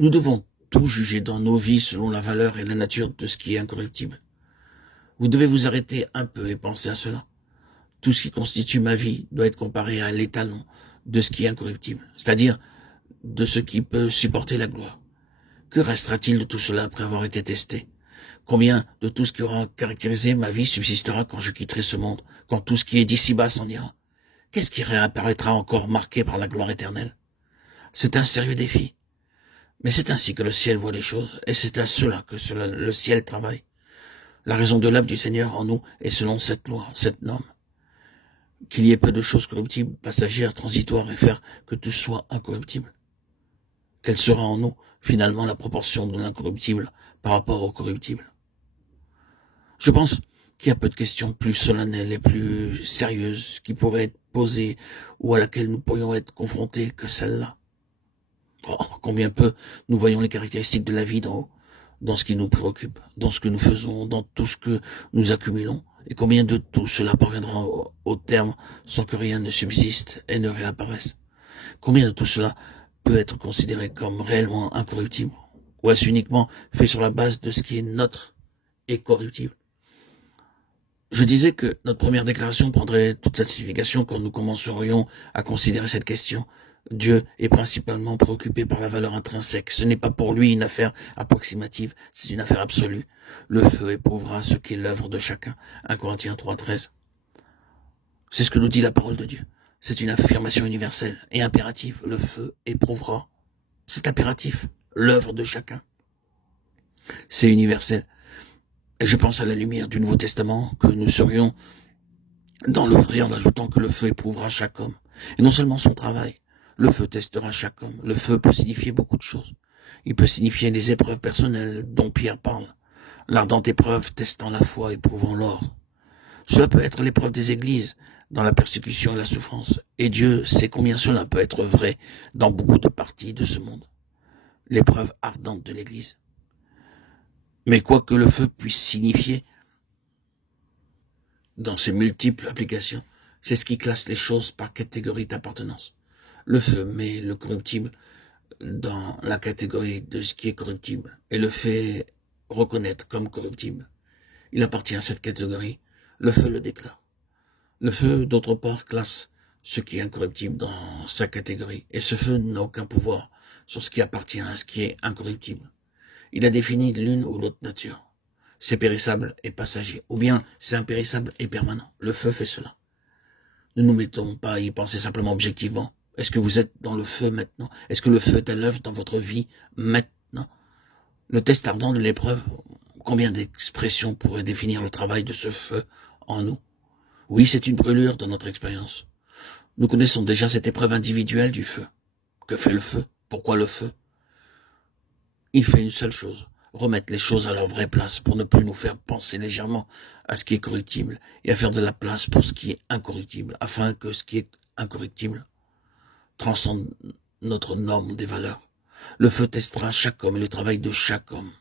Nous devons tout juger dans nos vies selon la valeur et la nature de ce qui est incorruptible. Vous devez vous arrêter un peu et penser à cela. Tout ce qui constitue ma vie doit être comparé à l'étalon de ce qui est incorruptible, c'est-à-dire de ce qui peut supporter la gloire. Que restera-t-il de tout cela après avoir été testé? Combien de tout ce qui aura caractérisé ma vie subsistera quand je quitterai ce monde, quand tout ce qui est d'ici-bas s'en ira? Qu'est-ce qui réapparaîtra encore marqué par la gloire éternelle? C'est un sérieux défi. Mais c'est ainsi que le ciel voit les choses, et c'est à cela que le ciel travaille. La raison de l'œuvre du Seigneur en nous est selon cette loi, cette norme. Qu'il y ait peu de choses corruptibles, passagères, transitoires, et faire que tout soit incorruptible. Quelle sera en nous, finalement, la proportion de l'incorruptible par rapport au corruptible? Je pense qu'il y a peu de questions plus solennelles et plus sérieuses qui pourraient être posées ou à laquelle nous pourrions être confrontés que celle-là. Oh, combien peu nous voyons les caractéristiques de la vie dans ce qui nous préoccupe, dans ce que nous faisons, dans tout ce que nous accumulons, et combien de tout cela parviendra au terme sans que rien ne subsiste et ne réapparaisse. Combien de tout cela peut être considéré comme réellement incorruptible, ou est-ce uniquement fait sur la base de ce qui est notre et corruptible? Je disais que notre première déclaration prendrait toute sa signification quand nous commencerions à considérer cette question. Dieu est principalement préoccupé par la valeur intrinsèque. Ce n'est pas pour lui une affaire approximative, c'est une affaire absolue. Le feu éprouvera ce qu'est l'œuvre de chacun. 1 Corinthiens 3,13. C'est ce que nous dit la parole de Dieu. C'est une affirmation universelle et impérative. Le feu éprouvera. C'est impératif. L'œuvre de chacun. C'est universel. Et je pense à la lumière du Nouveau Testament que nous serions dans l'ouvrier en ajoutant que le feu éprouvera chaque homme. Et non seulement son travail, le feu testera chaque homme. Le feu peut signifier beaucoup de choses. Il peut signifier des épreuves personnelles dont Pierre parle. L'ardente épreuve testant la foi, éprouvant l'or. Cela peut être l'épreuve des églises dans la persécution et la souffrance. Et Dieu sait combien cela peut être vrai dans beaucoup de parties de ce monde. L'épreuve ardente de l'église. Mais quoi que le feu puisse signifier dans ses multiples applications, c'est ce qui classe les choses par catégorie d'appartenance. Le feu met le corruptible dans la catégorie de ce qui est corruptible et le fait reconnaître comme corruptible. Il appartient à cette catégorie. Le feu le déclare. Le feu, d'autre part, classe ce qui est incorruptible dans sa catégorie. Et ce feu n'a aucun pouvoir sur ce qui appartient à ce qui est incorruptible. Il a défini l'une ou l'autre nature. C'est périssable et passager, ou bien c'est impérissable et permanent. Le feu fait cela. Ne nous mettons pas à y penser simplement objectivement. Est-ce que vous êtes dans le feu maintenant? Est-ce que le feu est à l'œuvre dans votre vie maintenant? Le test ardent de l'épreuve, combien d'expressions pourraient définir le travail de ce feu en nous? Oui, c'est une brûlure dans notre expérience. Nous connaissons déjà cette épreuve individuelle du feu. Que fait le feu? Pourquoi le feu? Il fait une seule chose, remettre les choses à leur vraie place pour ne plus nous faire penser légèrement à ce qui est corruptible et à faire de la place pour ce qui est incorruptible, afin que ce qui est incorruptible transcende notre norme des valeurs. Le feu testera chaque homme et le travail de chaque homme.